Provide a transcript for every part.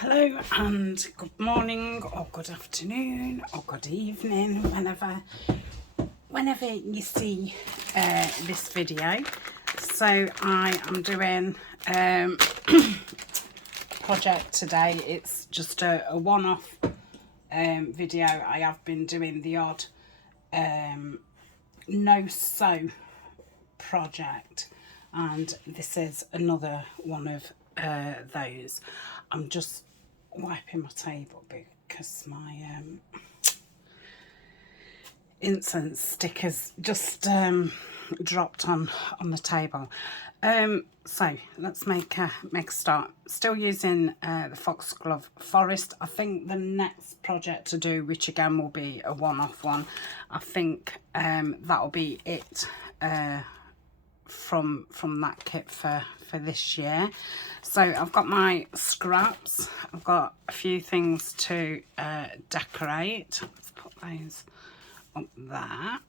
Hello and good morning or good afternoon or good evening, whenever you see this video. So I am doing project today. It's just a one-off video. I have been doing the odd no-sew project, and this is another one of those. I'm just wiping my table because my incense stickers just dropped on the table. So let's make a start. Still using the Foxglove Forest. I think the next project to do, which again will be a one-off one, I think that'll be it from that kit for this year. So I've got my scraps. I've got a few things to decorate. Let's put those up there.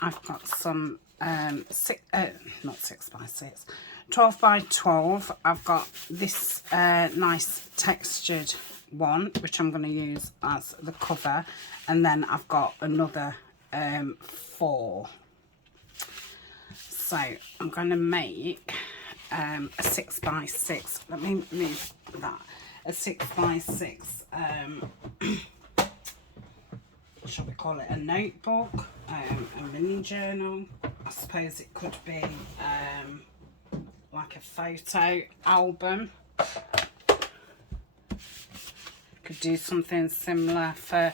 I've got some not 6x6, 12x12. I've got this nice textured one, which I'm going to use as the cover, and then I've got another 4. So I'm going to make a 6x6. Let me move that. A 6x6. Shall we call it a notebook? A mini journal. I suppose it could be like a photo album. Could do something similar for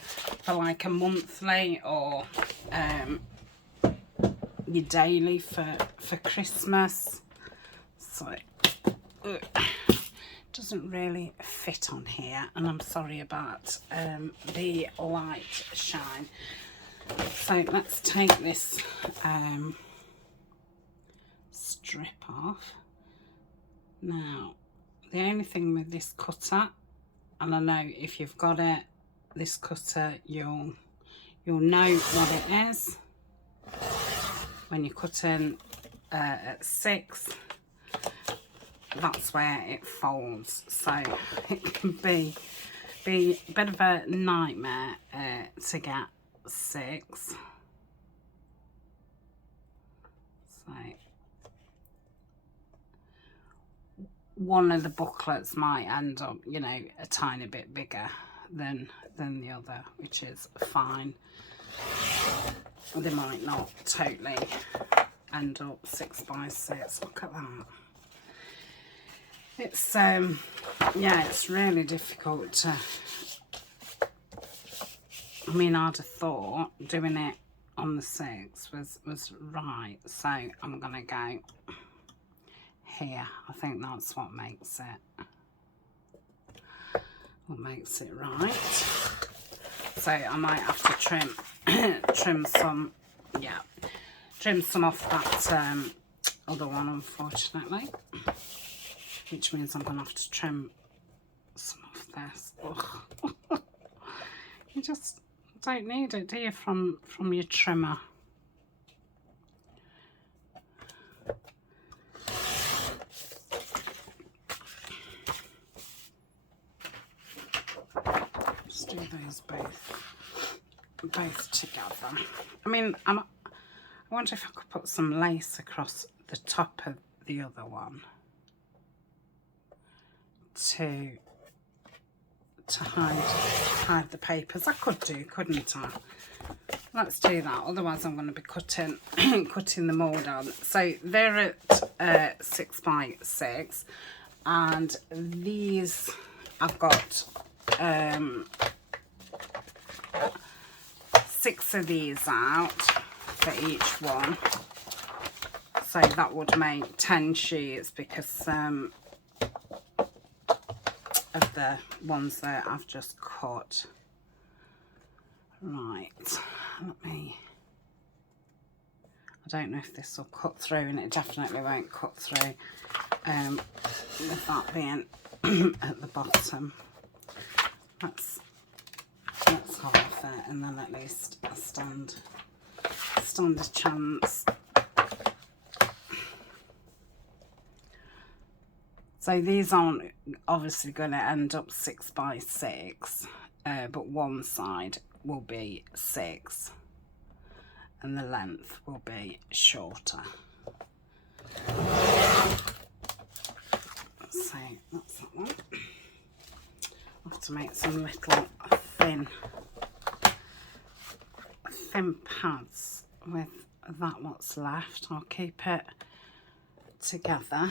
like a monthly, or your daily for Christmas. So it doesn't really fit on here, and I'm sorry about the light shine. So let's take this strip off. Now the only thing with this cutter, and I know if you've got it, this cutter, you'll know what it is. When you're cutting at 6, that's where it folds, so it can be a bit of a nightmare to get 6. So one of the booklets might end up, you know, a tiny bit bigger than the other, which is fine. They might not totally end up 6x6. Look at that. It's yeah, it's really difficult to, I mean, I'd have thought doing it on the 6 was right. So I'm gonna go here. I think that's what makes it right. So I might have to trim some, yeah, trim some off that other one, unfortunately, which means I'm gonna have to trim some off this. Ugh. You just don't need it, do you, from your trimmer? Just do those both together. I mean, I wonder if I could put some lace across the top of the other one to hide the papers. I could do, couldn't I? Let's do that. Otherwise, I'm going to be cutting the mould on. So they're at 6x6, and these I've got 6 of these out for each one. So that would make 10 sheets because of the ones that I've just cut. Right, I don't know if this will cut through, and it definitely won't cut through with that being at the bottom. Let's half it, and then at least I stand a chance. So these aren't obviously going to end up 6 by 6, but one side will be 6 and the length will be shorter. So that's that one. I have to make some little thin pads with that what's left. I'll keep it together.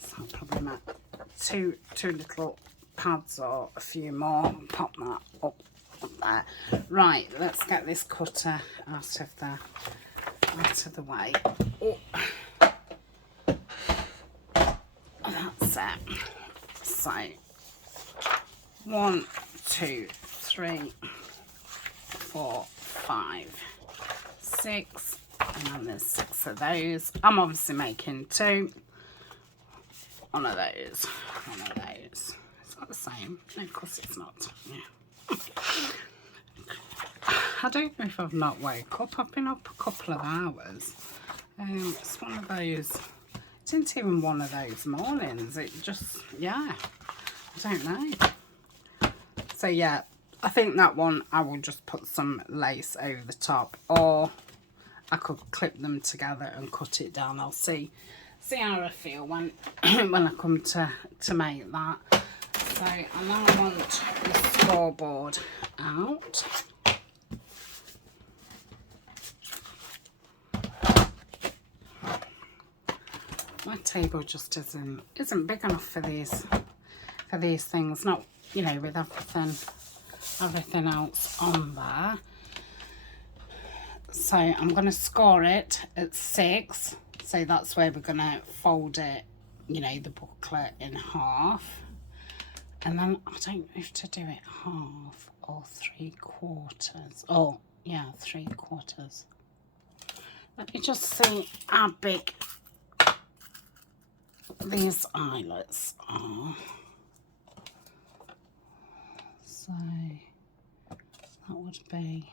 So I'll probably make two little pads or a few more. Pop that up there. Right, let's get this cutter out of the way. Oh. That's it. So 1, 2, 3, 4, 5, 6, and then there's 6 of those. I'm obviously making 2. One of those. It's not the same. No, of course it's not. Yeah. I don't know if I've not woke up. I've been up a couple of hours. It's one of those. It isn't even one of those mornings. It just, yeah. I don't know. So yeah, I think that one I will just put some lace over the top, or I could clip them together and cut it down. I'll see how I feel when when I come to make that. So I now want the scoreboard out. My table just isn't big enough for these things. Not, you know, with everything else on there. So I'm going to score it at 6. So that's where we're going to fold it, you know, the booklet in half. And then I don't know if to do it half or 3/4. Oh, yeah, 3/4. Let me just see how big these eyelets are. So that would be,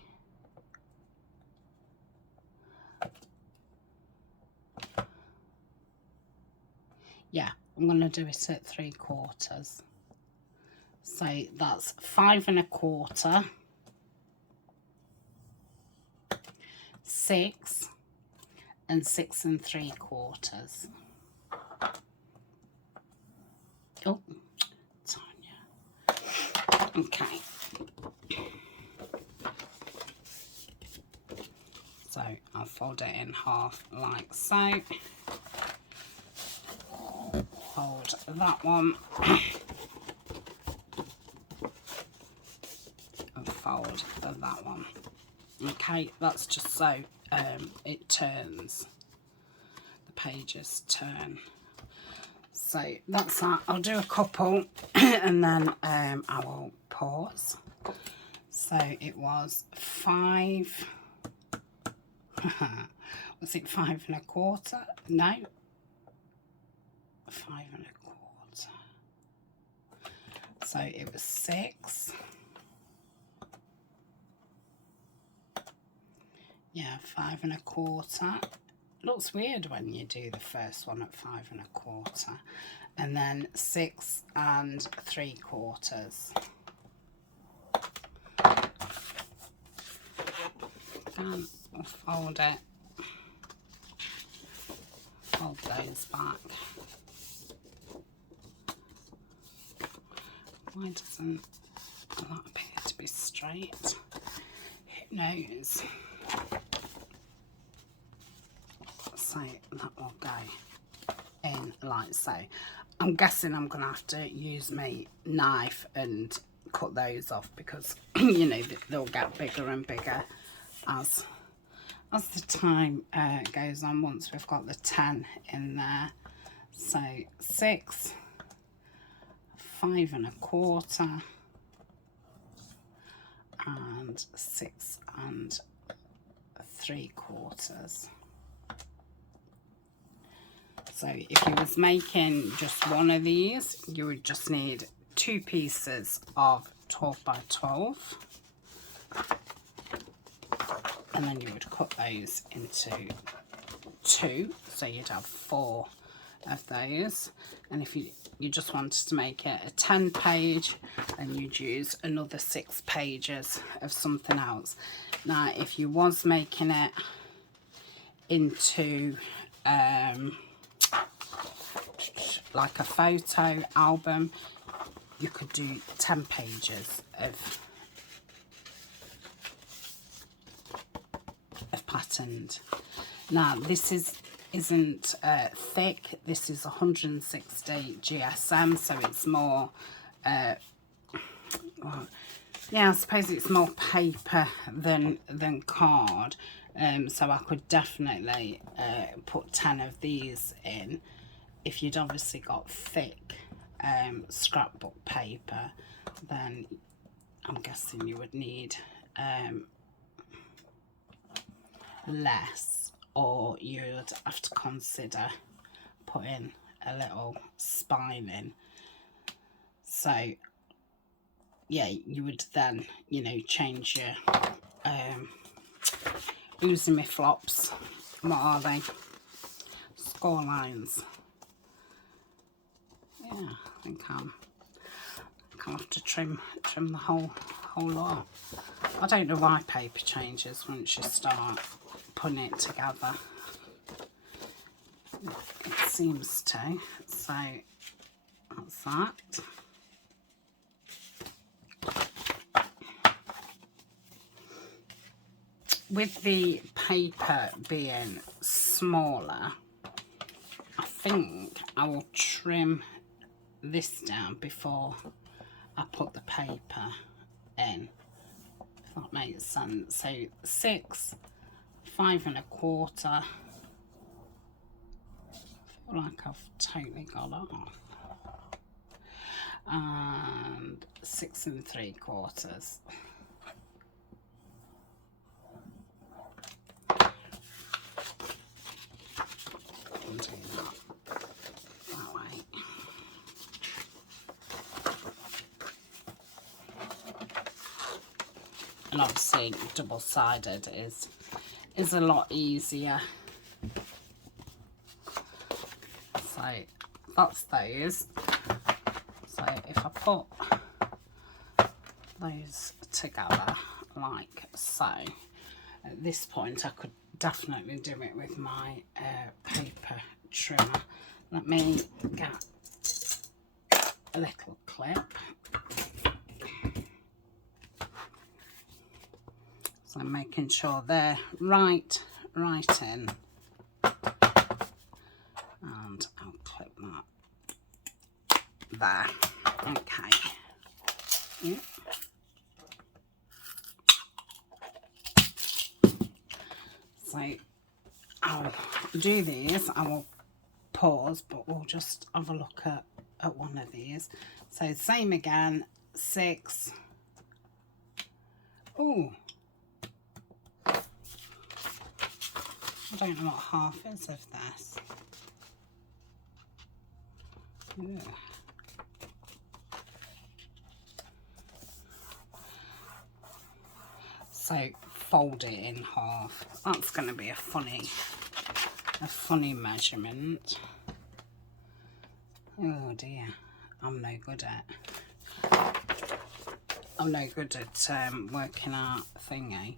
yeah, I'm going to do it at 3/4. So that's 5 1/4, 6, and 6 3/4. Oh, Tania. Okay. So I'll fold it in half like so. Fold that one. And fold that one. Okay, that's just so it turns. The pages turn. So that's that. I'll do a couple and then I will pause. So it was 5. Was it 5 1/4? No. 5 1/4. So it was 6. Yeah, 5 1/4. Looks weird when you do the first one at 5 1/4, and then 6 3/4. Then we'll fold it, fold those back. Why doesn't that appear to be straight? Who knows? So that will go in like so. I'm guessing I'm going to have to use my knife and cut those off because, you know, they'll get bigger and bigger as the time goes on once we've got the 10 in there. So 6, 5 1/4, and 6 3/4. So if you was making just one of these, you would just need 2 pieces of 12 by 12. and then you would cut those into 2, so you'd have 4 of those. And if you just wanted to make it a 10 page, then you'd use another 6 pages of something else. Now if you was making it into like a photo album, you could do 10 pages of patterned. Now this isn't thick. This is 160 GSM, so it's more well, yeah, I suppose it's more paper than card. So I could definitely put 10 of these in. If you'd obviously got thick scrapbook paper, then I'm guessing you would need less, or you'd have to consider putting a little spine in. So yeah, you would then, you know, change your using my flops. What are they? Score lines. Yeah, I think I'll have to trim the whole lot. I don't know why paper changes once you start putting it together. It seems to. So that's that. With the paper being smaller, I think I will trim this down before I put the paper in, if that makes sense. So 6, 5 1/4. I feel like I've totally got off. And 6 3/4. Do that way. And obviously double-sided is a lot easier. So that's those. So if I put those together like so, at this point I could definitely do it with my paper trimmer. Let me get a little clip. So I'm making sure they're right in, and I'll clip that there. Okay. Yep. So I'll do these. I will pause, but we'll just have a look at one of these. So same again, 6. Oh, I don't know what half is of this. Ugh. So fold it in half. That's going to be a funny measurement. Oh dear, I'm no good at working out thingy.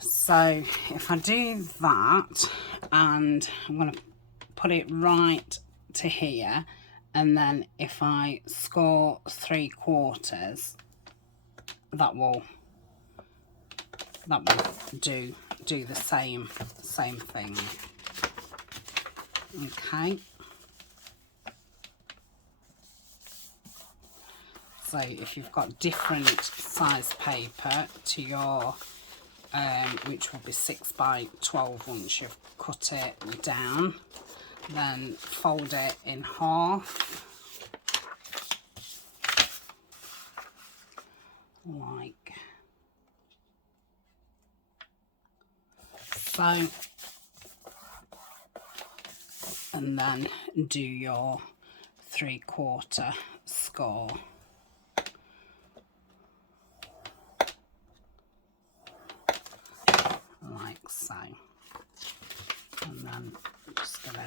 So if I do that, and I'm going to put it right to here, and then if I score 3/4, that will do the same thing. Okay. So if you've got different size paper to your which will be 6 by 12 once you've cut it down, then fold it in half like so, and then do your 3/4 score. then just give it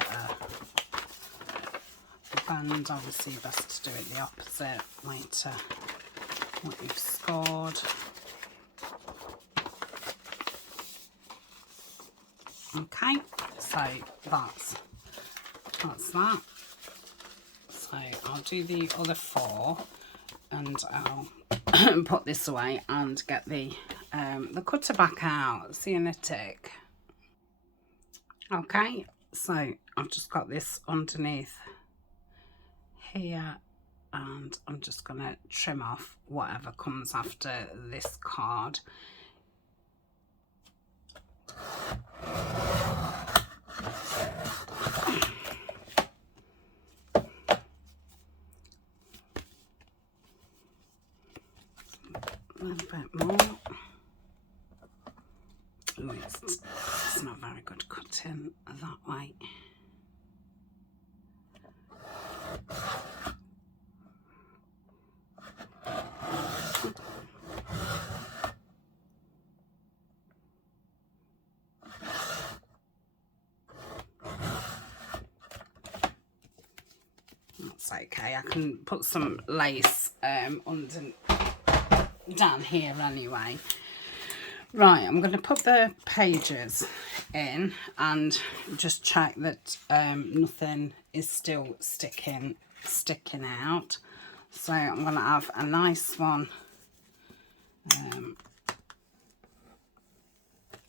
a bend. Obviously best to do it the opposite way to what you've scored. Okay, so that's that. So I'll do the other 4 and I'll put this away and get the cutter back out. See you in a tick. Okay, so I've just got this underneath here and I'm just going to trim off whatever comes after this card. A little bit more. Oh, it's not very good cutting that way. That's okay. I can put some lace under down here anyway. Right, I'm going to put the pages in and just check that nothing is still sticking out. So I'm going to have a nice one at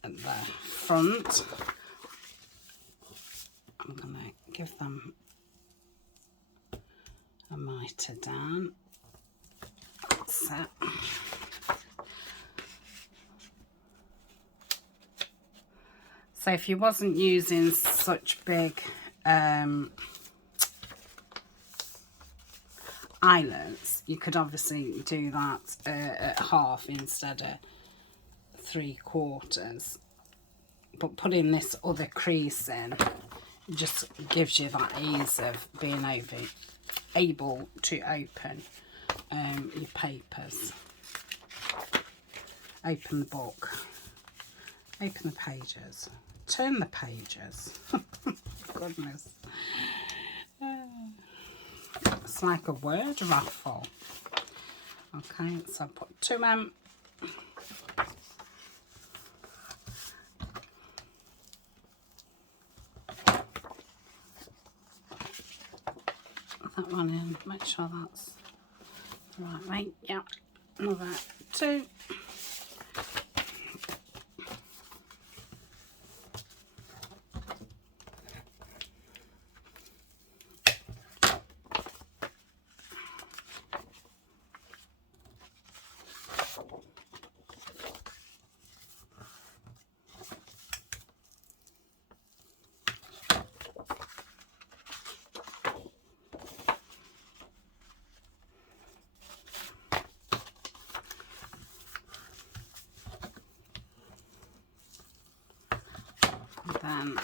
the front. I'm going to give them a mitre down. That's it. So if you wasn't using such big eyelets, you could obviously do that at half instead of 3/4. But putting this other crease in just gives you that ease of being able to open your papers. Open the book. Open the pages. Turn the pages. Goodness. It's like a word raffle. Okay, so I put 2M. Put that one in. Make sure that's the right way. Yeah. Another 2.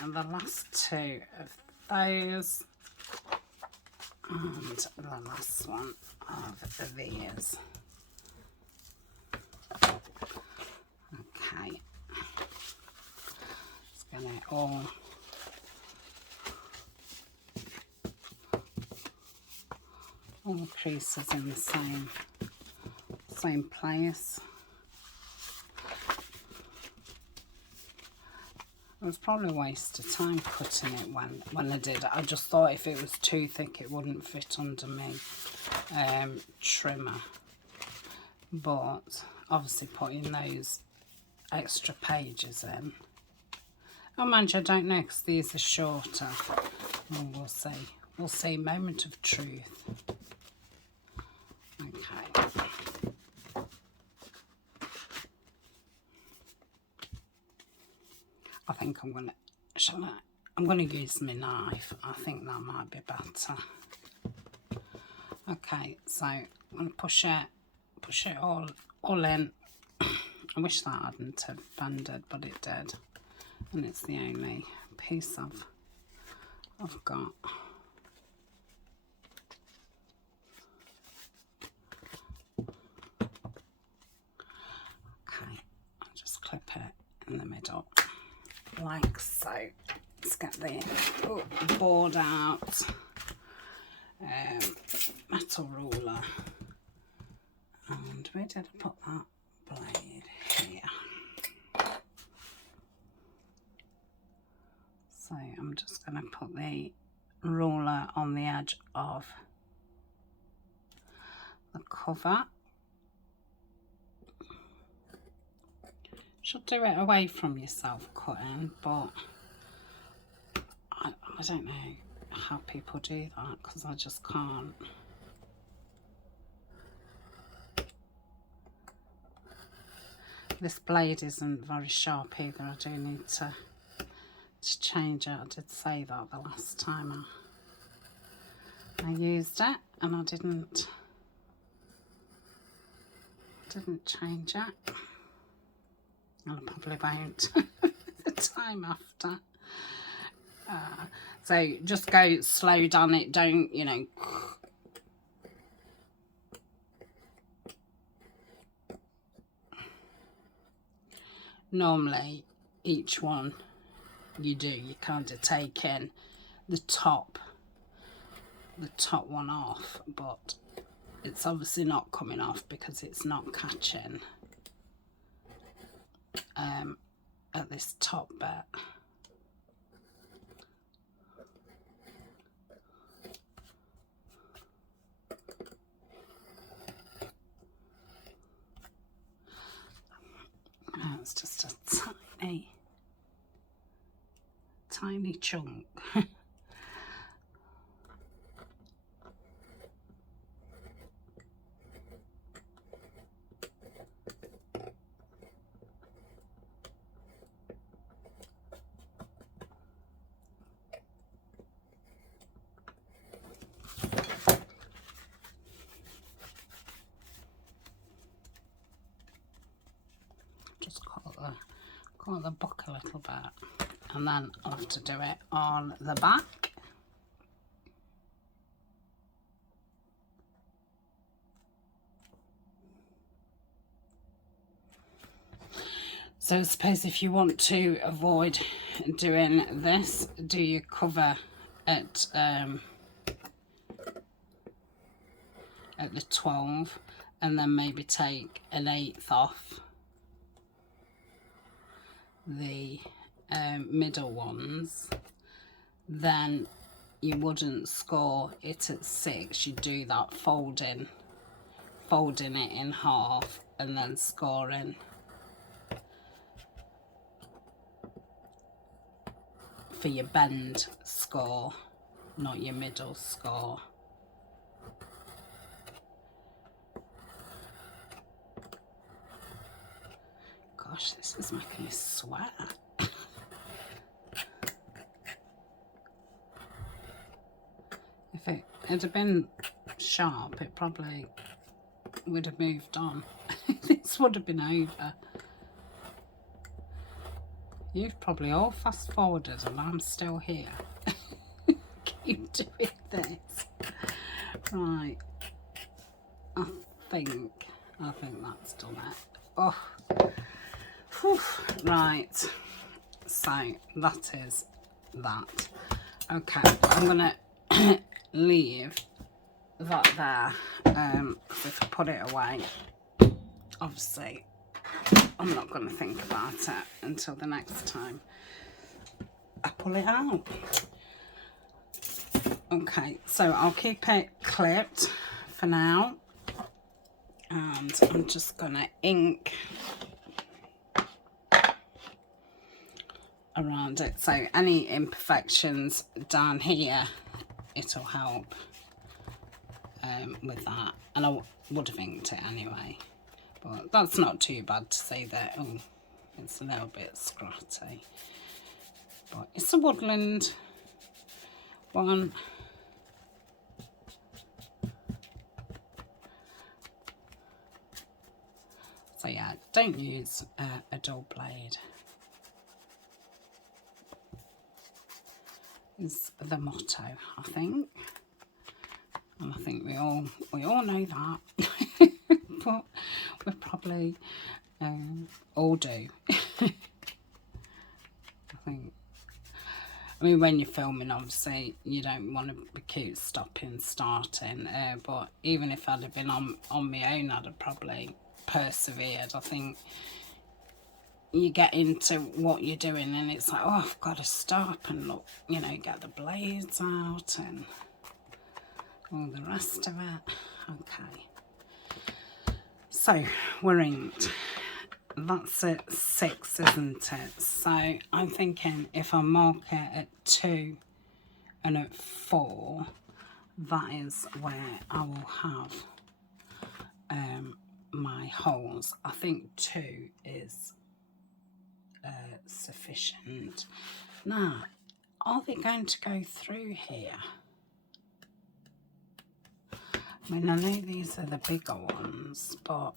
And the last 2 of those, and the last one of these. Okay, it's going to all the creases in the same place. It was probably a waste of time cutting it when I did it. I just thought if it was too thick it wouldn't fit under me trimmer. But obviously putting those extra pages in. Oh, mind you, I don't know because these are shorter. Well, we'll see. We'll see. Moment of truth. Okay. I think I'm gonna, I'm gonna use my knife. I think that might be better. Okay, so I'm gonna push it all in. I wish that hadn't have bended, but it did, and it's the only piece I've got. Okay, I'll just clip it in the middle like so. let's get the board out. Metal ruler. And where did I put that blade? Here. So I'm just going to put the ruler on the edge of the cover. Should do it away from yourself cutting, but I don't know how people do that because I just can't. This blade isn't very sharp either. I do need to change it. I did say that the last time I used it, and I didn't change it. And I probably won't the time after. So just go slow down it. Don't, you know. Normally, each one you kind of take in the top one off, but it's obviously not coming off because it's not catching at this top bit. Oh, it's just a tiny chunk. Just cut the book a little bit, and then I'll have to do it on the back. So I suppose if you want to avoid doing this, do your cover at the 12, and then maybe take an 1/8 off the middle ones. Then you wouldn't score it at 6. You do that folding it in half and then scoring for your bend score, not your middle score. Gosh, this is making me sweat. If it had been sharp, it probably would have moved on. This would have been over. You've probably all fast forwarded and I'm still here. Keep doing this. Right. I think that's done it. Oh. Whew. Right. So that is that. Okay, I'm gonna leave that there. If I put it away, obviously I'm not going to think about it until the next time I pull it out. Okay, so I'll keep it clipped for now, and I'm just going to ink around it, so any imperfections down here, it'll help with that. And I would have inked it anyway, but that's not too bad to say that. Oh, it's a little bit scratchy, but it's a woodland one. So yeah, don't use a dull blade is the motto, I think. And I think we all know that. But we probably all do. I think I mean, when you're filming, obviously, you don't want to be cute stopping, starting. But even if I'd have been on my own, I'd have probably persevered. I think you get into what you're doing and it's like, oh, I've got to stop and look, you know, get the blades out and all the rest of it. Okay. So, we're inked. That's at 6, isn't it? So I'm thinking if I mark it at 2 and at 4, that is where I will have my holes. I think 2 is sufficient. Now, are they going to go through here? I mean, I know these are the bigger ones, but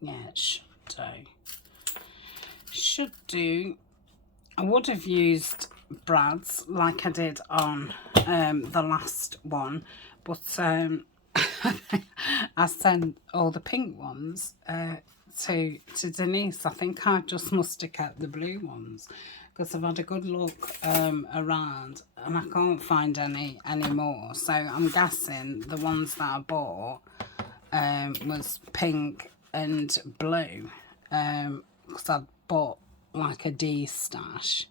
yeah, it should do. Should do. I would have used brads like I did on the last one, but I sent all the pink ones to Denise. I think I just must have kept the blue ones because I've had a good look around and I can't find any more. So I'm guessing the ones that I bought was pink and blue because I bought like a D stash.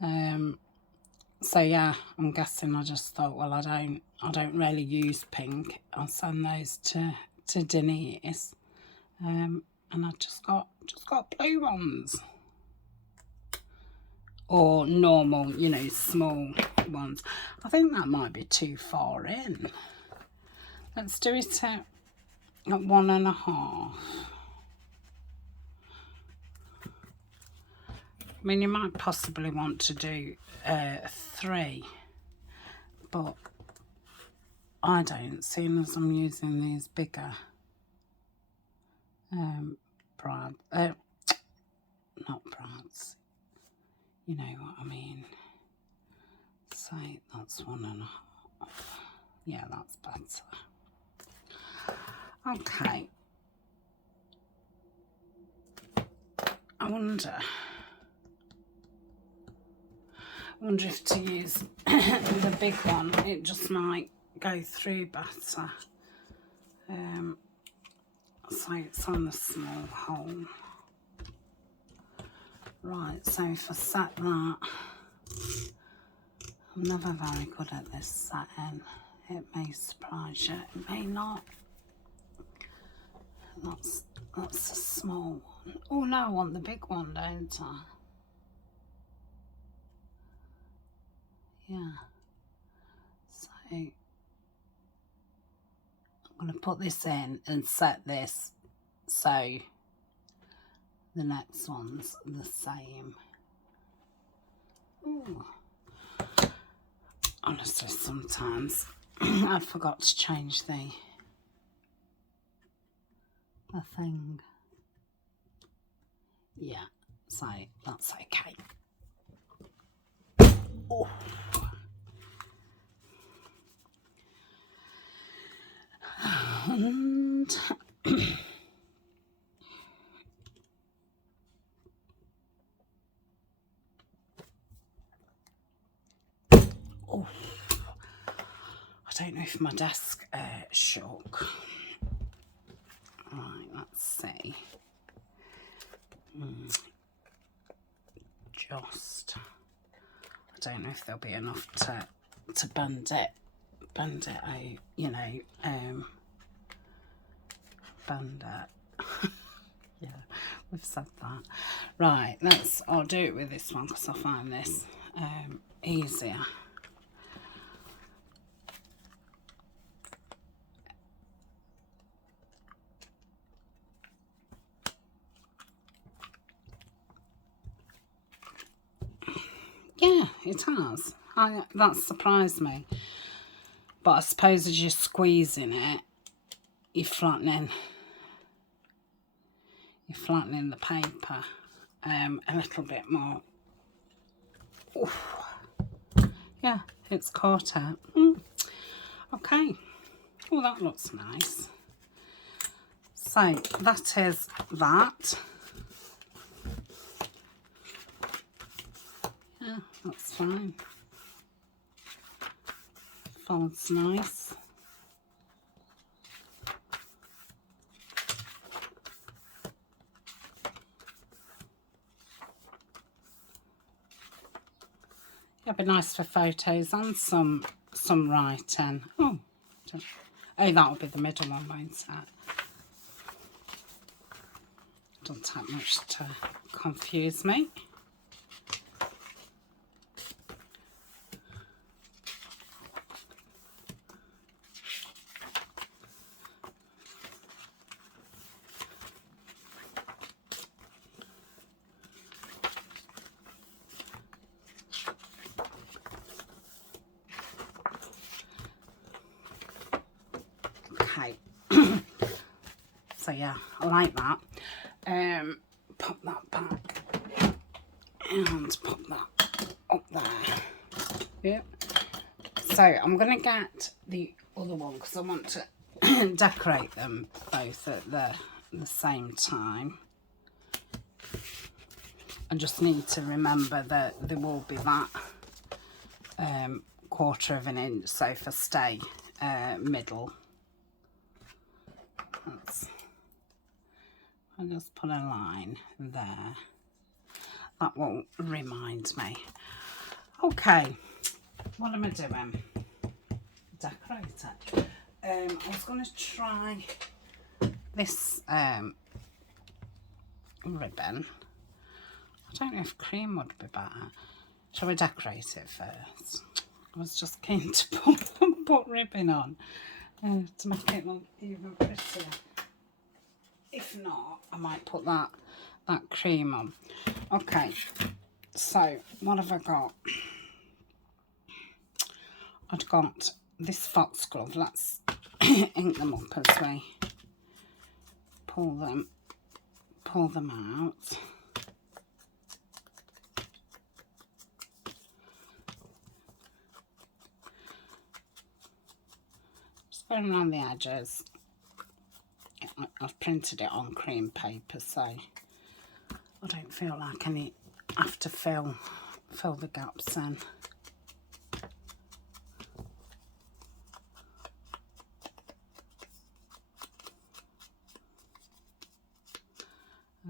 So yeah, I'm guessing I just thought, well, I don't really use pink. I'll send those to Denise. And I just got blue ones. Or normal, you know, small ones. I think that might be too far in. Let's do it at 1.5. I mean, you might possibly want to do 3, but I don't, seeing as I'm using these bigger brads, not brads, you know what I mean. So that's 1.5. Yeah, that's better. Okay. I wonder if to use the big one, it just might go through better. So it's on the small hole. Right, so if I set that, I'm never very good at this setting. It may surprise you, it may not. That's a small one. Oh no, I want the big one, don't I? Yeah. So I'm going to put this in and set this so the next one's the same. Ooh. Honestly, sometimes I forgot to change the thing. Yeah, so that's okay. Oh. And oh, I don't know if my desk shook. Right, let's see. Just, I don't know if there'll be enough to bend it out, you know, bend it. Yeah, we've said that. Right, I'll do it with this one because I find this easier. Yeah, it has. That surprised me. But I suppose as you're squeezing it, you're flattening the paper a little bit more. Oof. Yeah, it's caught out. Okay. Well, that looks nice. So that is that. Yeah, that's fine. Folds nice. It'd be nice for photos and some writing. Oh, that'll be the middle one, won't it? Doesn't take much to confuse me. Okay. So yeah, I like that. Pop that back and pop that up there. Yep. So I'm gonna get the other one because I want to decorate them both at the same time. I just need to remember that there will be that 1/4 of an inch, so for stay middle. I'll just put a line there. That will remind me. Okay, what am I doing? Decorate it. I was going to try this ribbon. I don't know if cream would be better. Shall we decorate it first? I was just keen to put ribbon on to make it look even prettier. If not, I might put that cream on. Okay, so what have I got? I've got this foxglove. Let's ink them up as we pull them out. Just going around the edges. I've printed it on cream paper, so I don't feel like I have to fill the gaps in.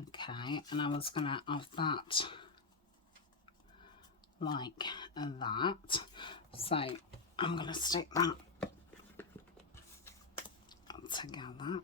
Okay, and I was gonna have that like that, so I'm gonna stick that together.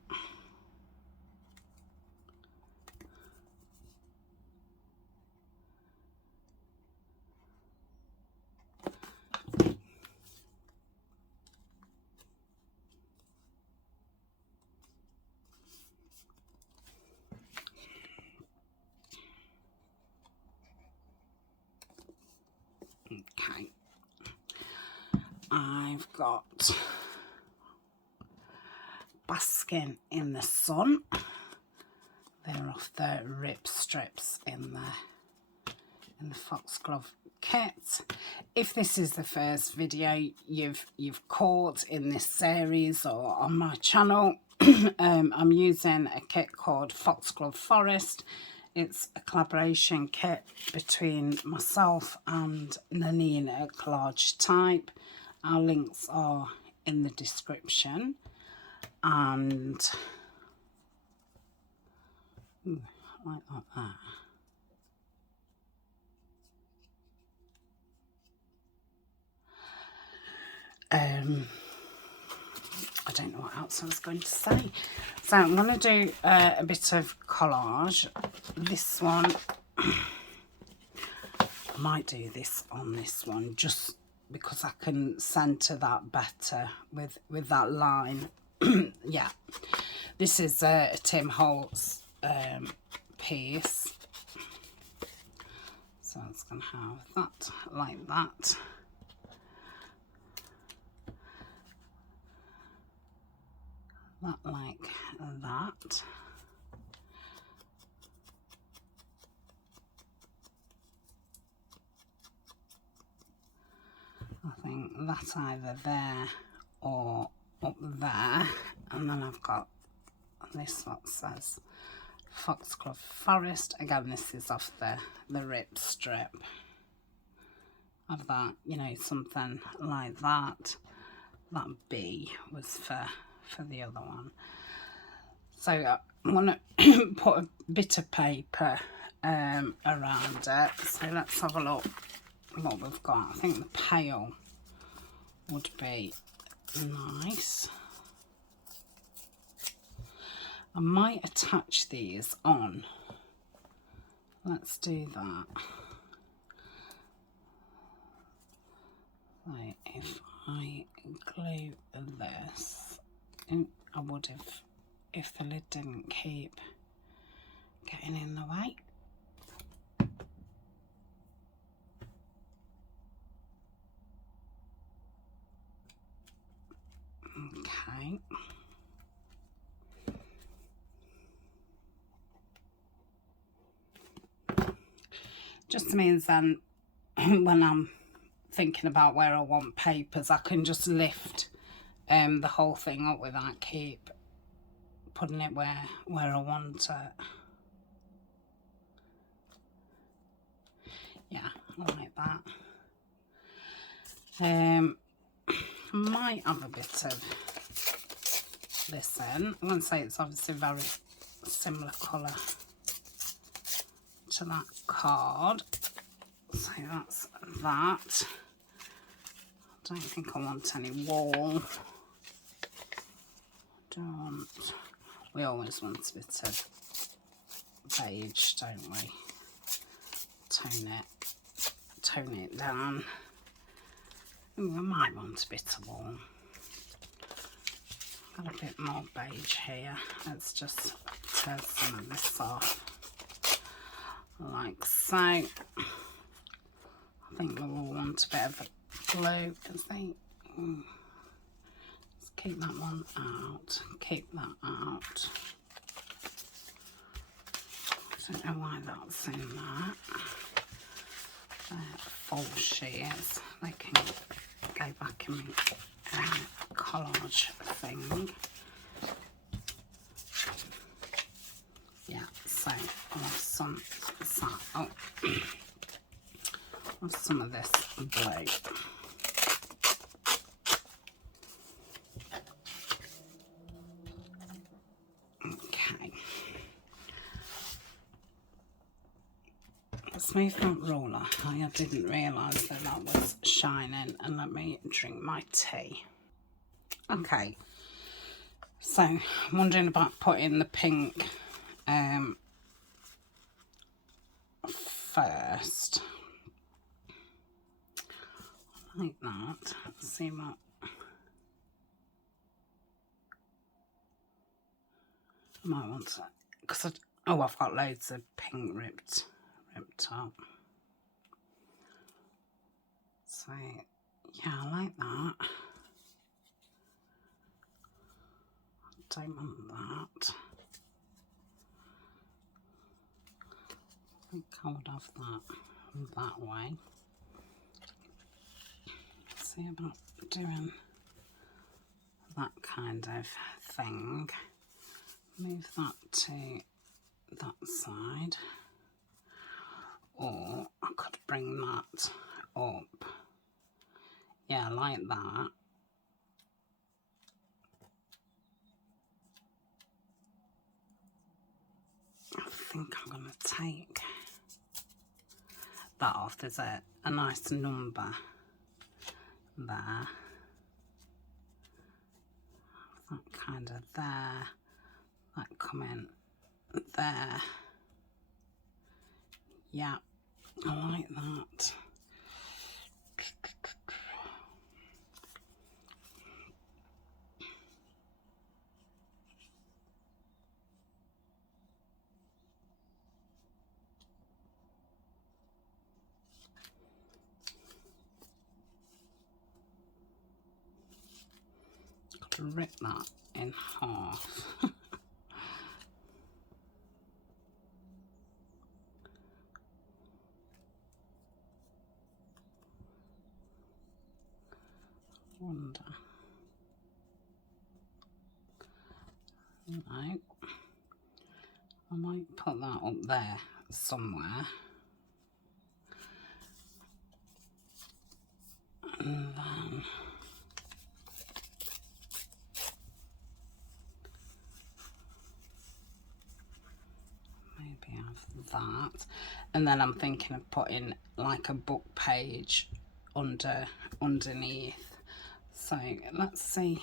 Okay, I've got Basking in the Sun. They're off the rip strips in the foxglove kit. If this is the first video you've caught in this series or on my channel, I'm using a kit called Foxglove Forest. It's a collaboration kit between myself and Nanina Collage Type. Our links are in the description. And like that. I don't know what else I was going to say. So I'm going to do a bit of collage. This one, I might do this on this one just because I can centre that better with that line. Yeah, this is a Tim Holtz piece. So it's going to have that like that. That like that. I think that's either there or up there, and then I've got And this one says Foxglove Forest. Again, this is off the rip strip of that, you know, something like that. That B was for the other one. So I'm going to put a bit of paper around it. So let's have a look what we've got. I think the pale would be nice. I might attach these on. Let's do that. So if I glue this, I would if the lid didn't keep getting in the way. Okay. Just means then when I'm thinking about where I want papers, I can just lift the whole thing up without keep putting it where I want it. Yeah, I like that. I might have a bit of this in. I wouldn't say it's obviously very similar colour to that card. So that's that. I don't think I want any wall. We always want a bit of beige, don't we? Tone it down. Ooh, I might want a bit of wall. Got a bit more beige here. Let's just tear some of this off, like so. I think we will want a bit of a blue, because they. Let's keep that one out. Keep that out. I don't know why that's in that. False shears. They can go back in my collage thing. Yeah, so I'll have some of some of this blue. Okay. Let's move that ruler. I didn't realise that was shining, and let me drink my tea. Okay, so I'm wondering about putting the pink first. Like that. Let's see what. I might want to, because I've got loads of pink ripped up. So yeah, I like that. Don't want that. I think I would have that way. Let's see about doing that kind of thing. Move that to that side, or I could bring that up. Yeah, like that. I think I'm going to take that off. There's a nice number there. That kind of there. That coming there. Yeah, I like that. Got to rip that in half. Wonder. No, I might put that up there somewhere. And then maybe have that. And then I'm thinking of putting like a book page underneath. So let's see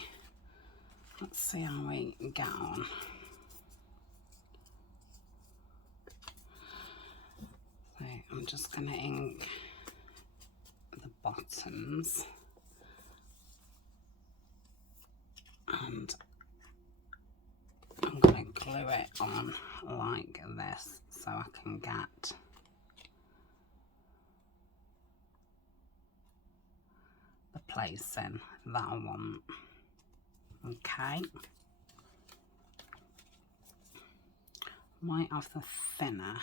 how we get on. So I'm just going to ink the bottoms, and I'm going to glue it on like this so I can get the placing that I want. Okay, might have the thinner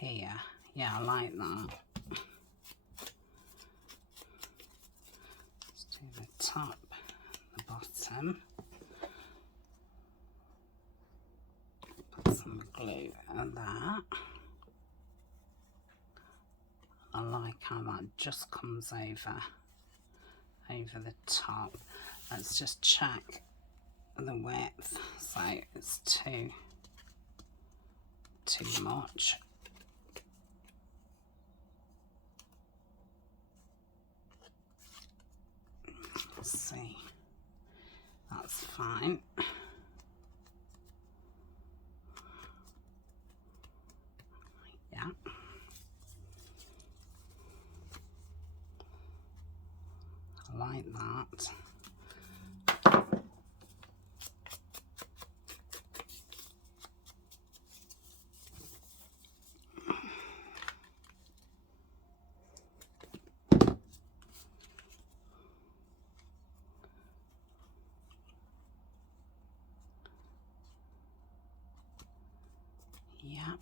here. Yeah, I like that. Let's do the top, the bottom. Put some glue and that. I like how that just comes over the top. Let's just check the width. So it's too much. Let's see. That's fine. Yeah. I like that. Yeah.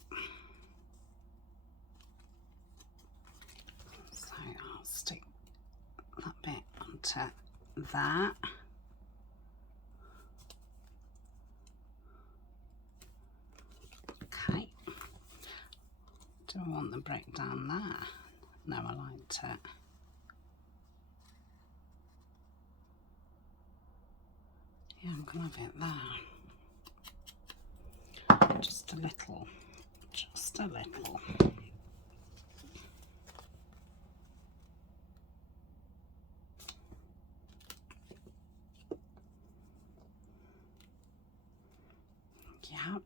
So I'll stick that bit onto that. Okay. Do I want the breakdown there? No, I liked it. Yeah, I'm gonna have it there. Just a little. Just a little. Yeah.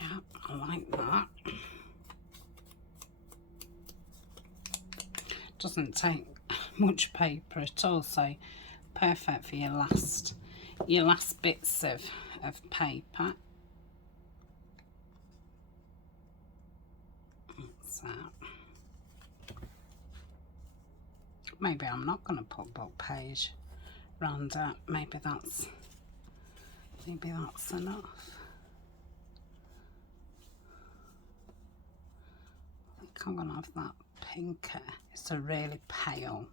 Yeah, I like that. Doesn't take much paper at all, so perfect for your last bits of paper. So maybe I'm not going to put book page round it. Maybe that's enough. I think I'm going to have that pinker. It's a really pale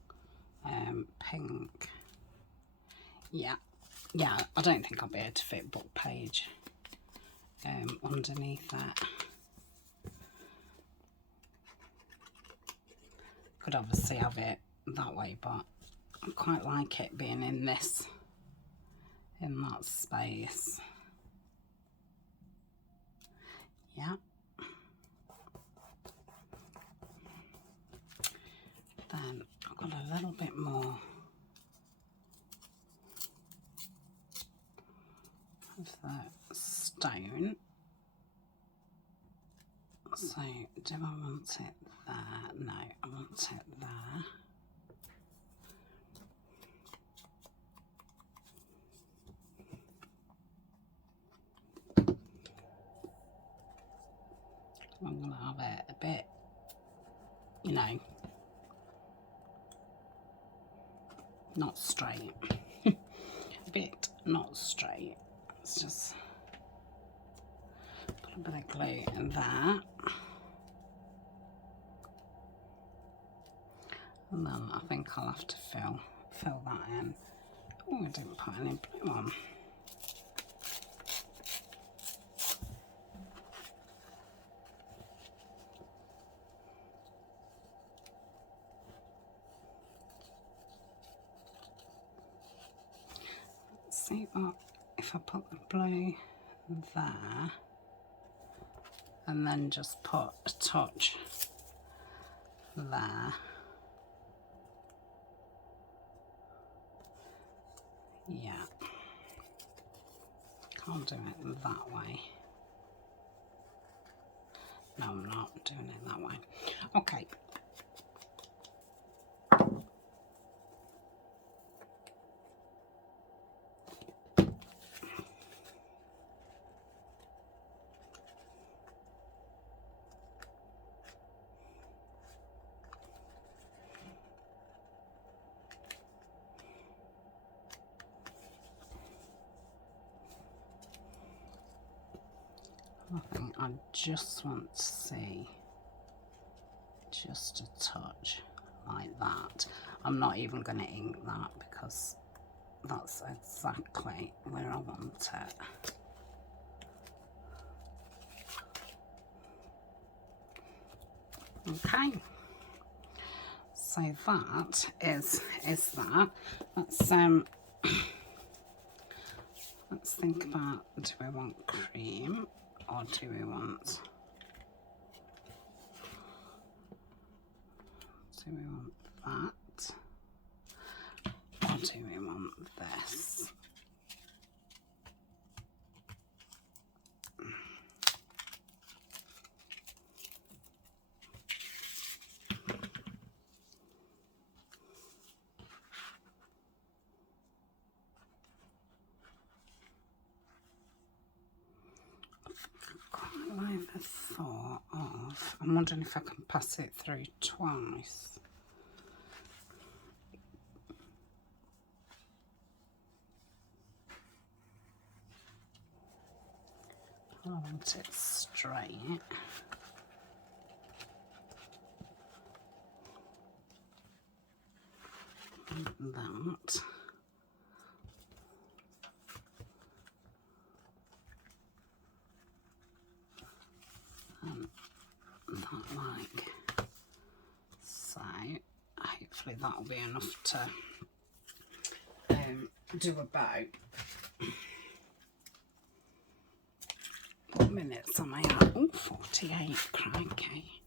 pink. Yeah, I don't think I'll be able to fit book page underneath that. Could obviously have it that way, but I quite like it being in that space. Yeah. Then I've got a little bit more of the stone. So do I want it there? No, I want it there. I'm going to have it a bit, you know, not straight. A bit not straight. Let's just put a bit of glue in there. And then I think I'll have to fill that in. Oh, I didn't put any blue on. See what, if I put the blue there and then just put a touch there. Yeah, I'll do it that way. No, I'm not doing it that way. Okay. I think I just want to see just a touch like that. I'm not even going to ink that because that's exactly where I want it. Okay, so that is that. Let's think about, do we want cream or do we want that, or do we want this? Quite like the thought of, I'm wondering if I can pass it through twice. I want it straight. Like that. And that like so. Hopefully that'll be enough to do a bow. What minutes am I at? Oh, 48, crikey.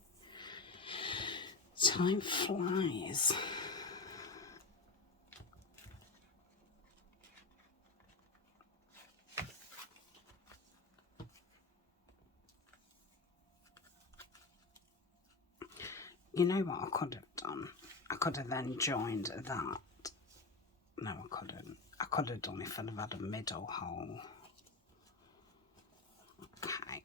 Time flies. You know what I could have done? I could have then joined that. No, I couldn't. I could have done if I'd have had a middle hole. Okay.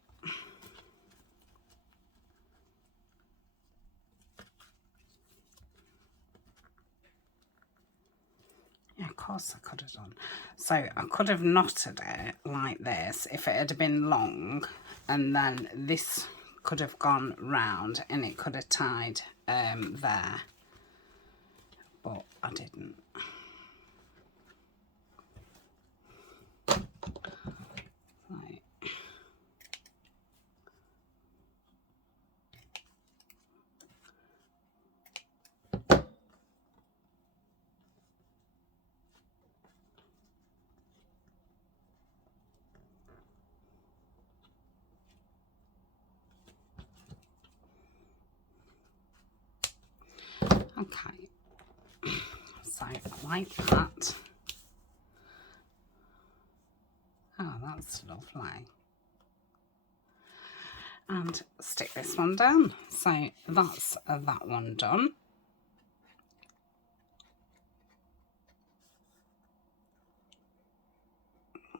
Yeah, of course I could have done. So I could have knotted it like this if it had been long, and then this could have gone round and it could have tied there, but I didn't. Right. Okay, so like that. Oh, that's lovely. And and stick this one down. So that's that one done.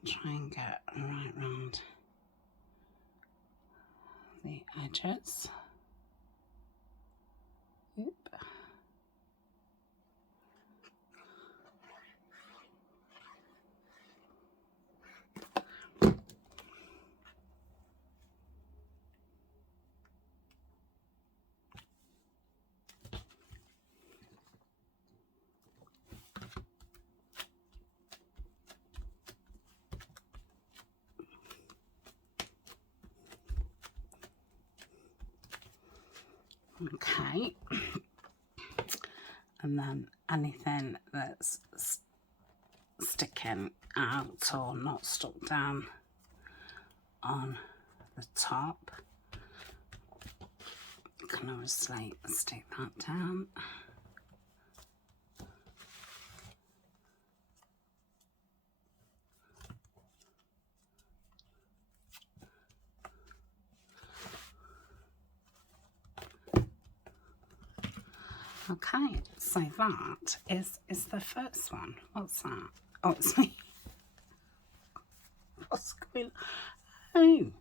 Try and get right round the edges. Oop. Okay, and then anything that's sticking out or not stuck down on the top, you can obviously stick that down. Okay, so that is the first one. What's that? Oh, it's me. What's going on?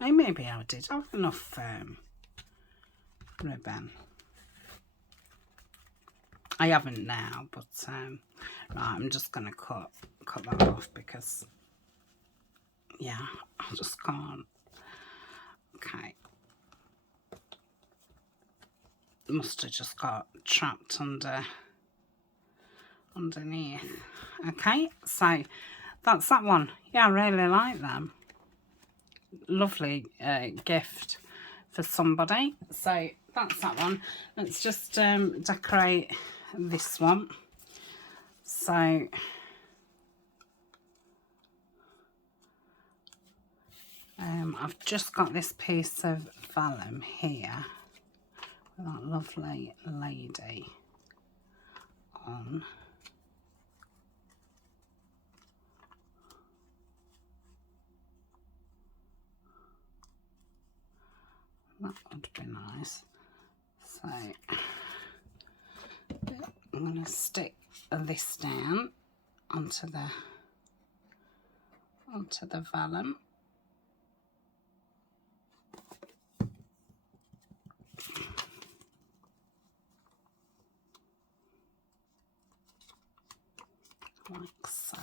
Oh, maybe I did have enough ribbon. I haven't now, but right, I'm just going to cut that off because, yeah, I just can't. Okay. Must have just got trapped underneath. Okay, so that's that one. Yeah, I really like them. Lovely gift for somebody. So that's that one. Let's just decorate this one. So I've just got this piece of vellum here with that lovely lady on. That would be nice. So I'm going to stick this down onto the vellum. Like so.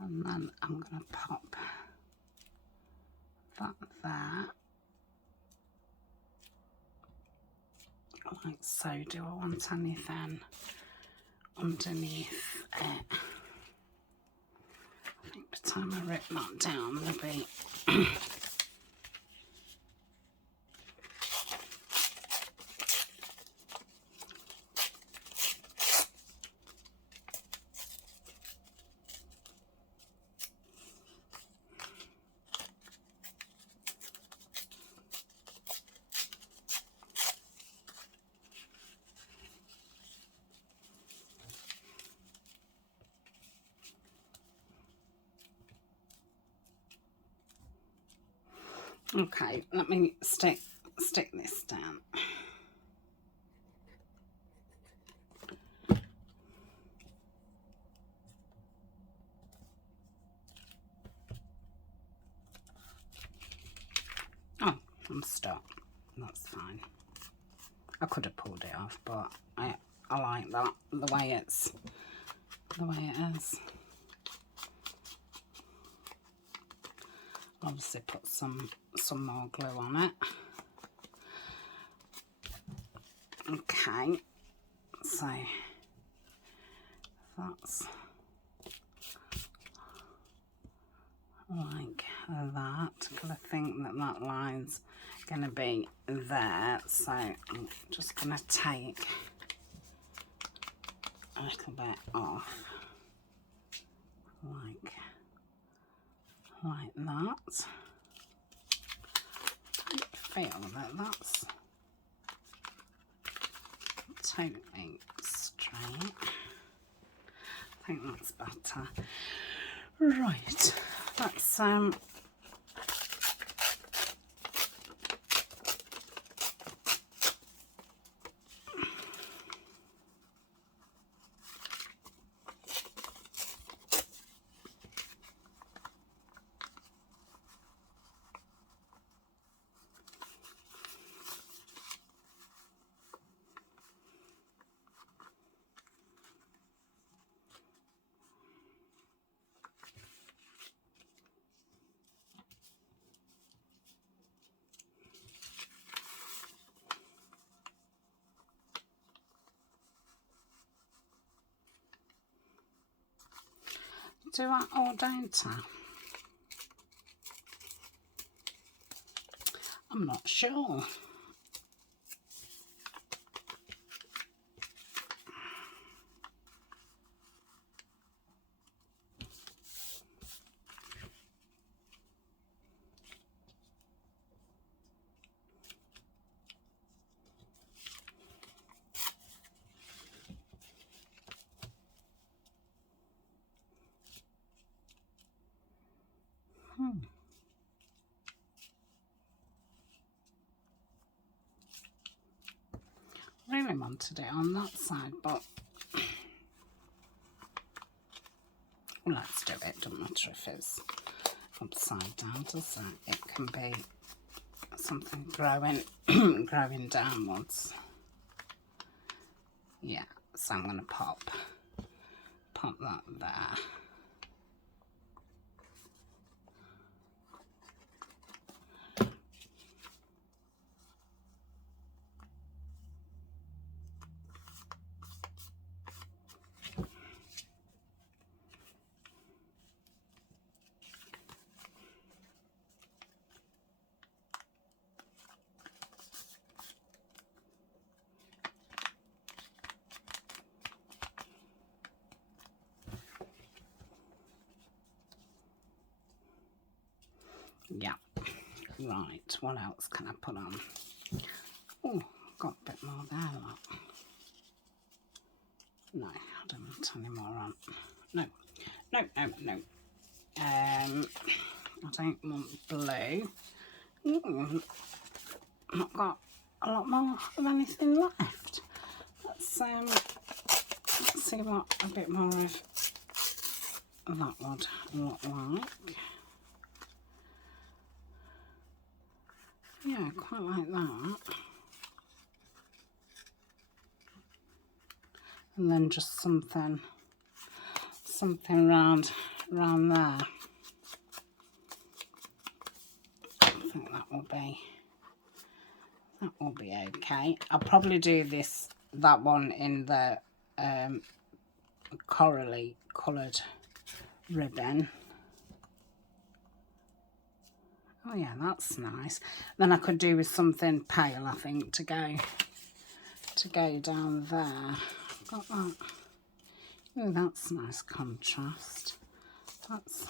And then I'm going to pop that there. Like so. Do I want anything underneath it? I think by the time I rip that down, there'll be okay, let me stick this down. Oh, I'm stuck. That's fine. I could have pulled it off, but I like that the way it is. Obviously put some more glue on it. Okay, so that's like that, because I think that line's going to be there, so I'm just going to take a little bit off like that. I feel that that's totally straight. I think that's better. Right, let's do I or don't I? I'm not sure. Really wanted it on that side, but well, let's do it. Don't matter if it's upside down, does it? It can be something growing growing downwards. Yeah, so I'm going to pop that there. Yeah, right, what else can I put on? Oh, got a bit more there, look. No, I don't want any more on. No, no, no, no. I don't want blue. Not got a lot more of anything left. Let's see what a bit more of that would look like. Yeah, quite like that. And then just something round there. I think that will be okay. I'll probably do that one in the corally coloured ribbon. Oh yeah, that's nice. Then I could do with something pale, I think, to go down there. Got that. Oh, that's nice contrast. That's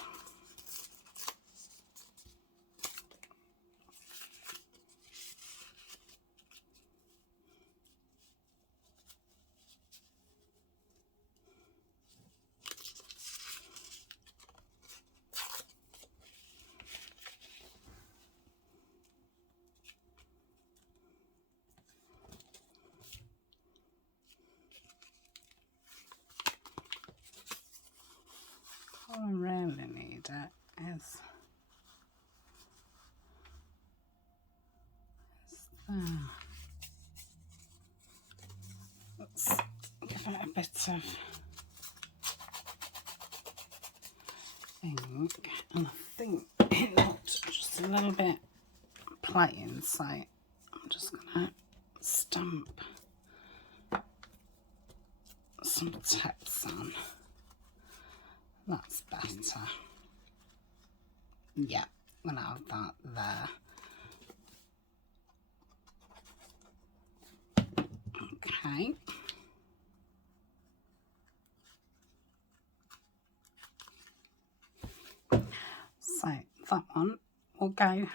all I really need is there. Let's give it a bit of ink, and I think it looked just a little bit plain, so I'm just gonna stamp some tips on. That's better. Yeah, I'm gonna have that there. Okay. So that one will go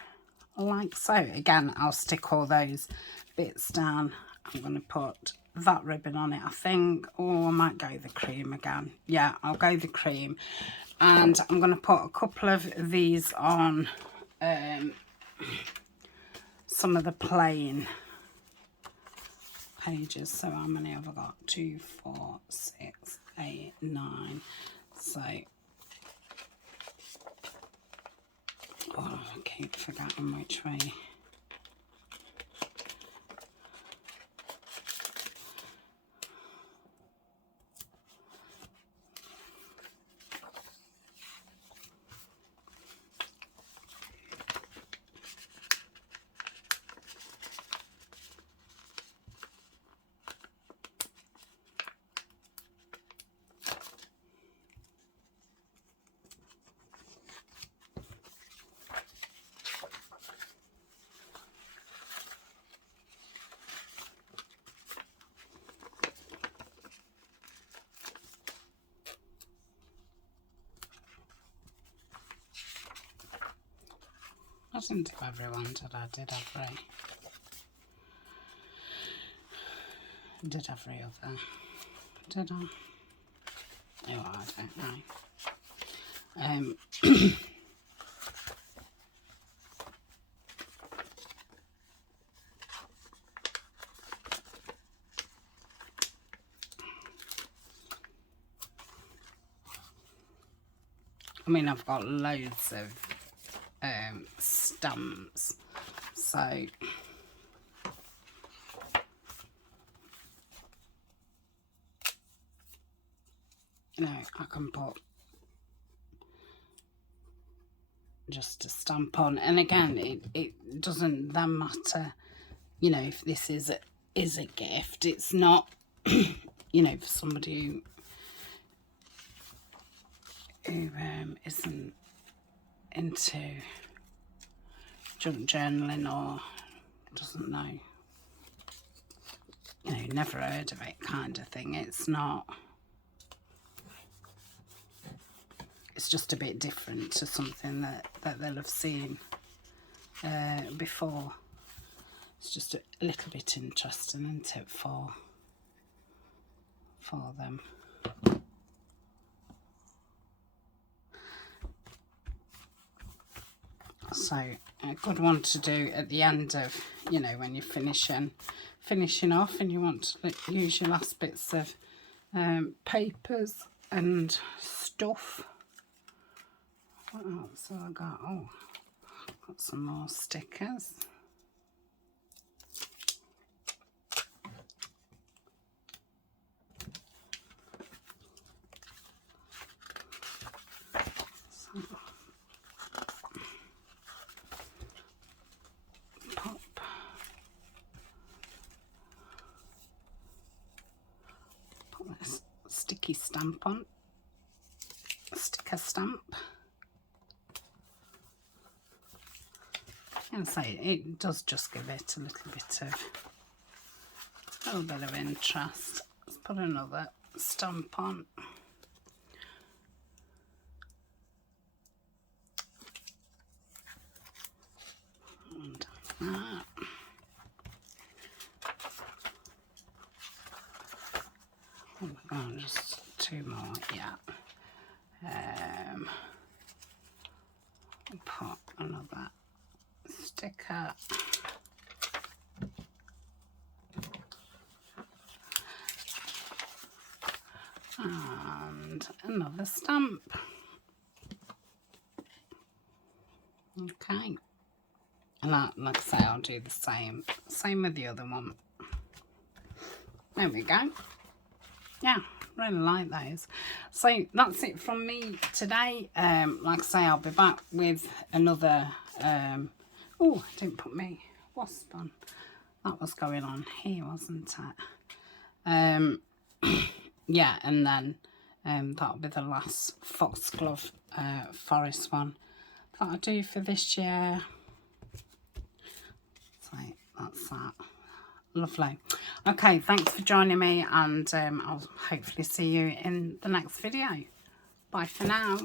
like so. Again, I'll stick all those bits down. I'm going to put that ribbon on it, I think. Or I might go the cream again. Yeah, I'll go the cream. And I'm going to put a couple of these on some of the plain pages. So how many have I got? 2, 4, 6, 8, 9. So, oh, I keep forgetting which way. I didn't do everyone, did I? Did every other. Did I? Oh, I don't know. I mean, I've got loads of stamps, so you know, I can put just a stamp on, and again, it doesn't then matter, you know, if this is a gift. It's not you know, for somebody who isn't into junk journaling or doesn't know, you know, never heard of it kind of thing. It's not, it's just a bit different to something that they'll have seen before. It's just a little bit interesting, isn't it, for them. So a good one to do at the end of, you know, when you're finishing off and you want to use your last bits of papers and stuff. What else have I got? Oh, got some more stickers. Sticky stamp on, sticker stamp. And say it does just give it a little bit of interest. Let's put another stamp on. And that. Oh, just 2 more, yeah. Put another sticker. And another stamp. Okay. And that, like I say, I'll do the same with the other one. There we go. Yeah, really like those. So that's it from me today. Like I say, I'll be back with another oh, I didn't put my wasp on. That was going on here, wasn't it? Yeah, and then that'll be the last foxglove forest one that I do for this year. So that's that. Lovely. Okay, thanks for joining me, and I'll hopefully see you in the next video. Bye for now.